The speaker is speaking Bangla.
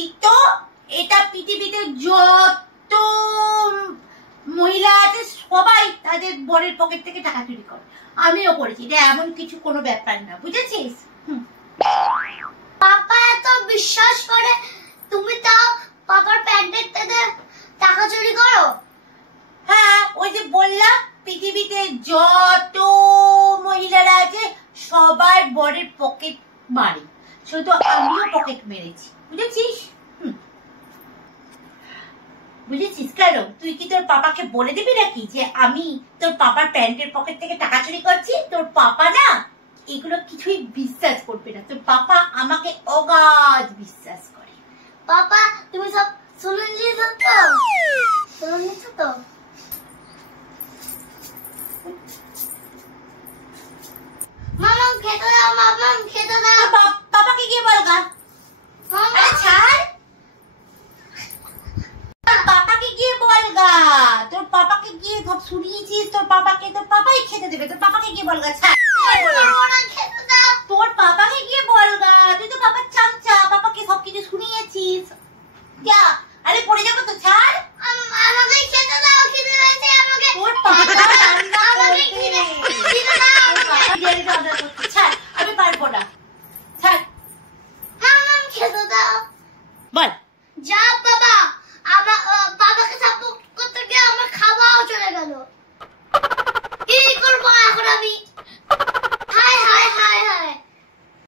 করেছি তো এটা পৃথিবীতে যত মহিলা আছে সবাই তাদের বরের পকেট থেকে টাকা চুরি করে, আমিও করেছি। এটা এমন কিছু কোনো ব্যাপার না, বুঝেছিস? পাপা এত বিশ্বাস করে, তুমি তাও পাপার প্যান্টের থেকে টাকা চুরি করো? হ্যাঁ, ওই যে বললাম পৃথিবীতে যত মহিলারা আছে সবার বরের পকেট মারে, শুধু আমিও পকেট মেরেছি, বুঝেছিস? বুঝেছিস? কেন তুই কি তোর পাপাকে বলে দিবি নাকি যে আমি তোর পাপার প্যান্টের পকেট থেকে টাকা চুরি করছি? তোর পাপা না এগুলো কিছুই বিশ্বাস করবে না, তোর পাপা আমাকে অগাধ বিশ্বাস করে। পাপা তুমি সব শুনে নিয়েছো তো? শুনে নিয়েছো তো? মামা খেতে দাও, মামা খেতে দাও। পাপাকে গিয়ে বলগা। মামা ছাড়, পাপাকে গিয়ে বলগা। তোর পাপাকে গিয়ে শুনিয়েছিস, তোর পাপাই খেতে দেবে, তোর পাপাকে গিয়ে বলগা। ছাড়, খেতে দাও। তোর পাপাকে গিয়ে বলগা, তুই তো পাপার চামচা, পাপাকে সবকিছু শুনিয়েছিস। যা, আরে পড়ে যাবো তো, ছাড়।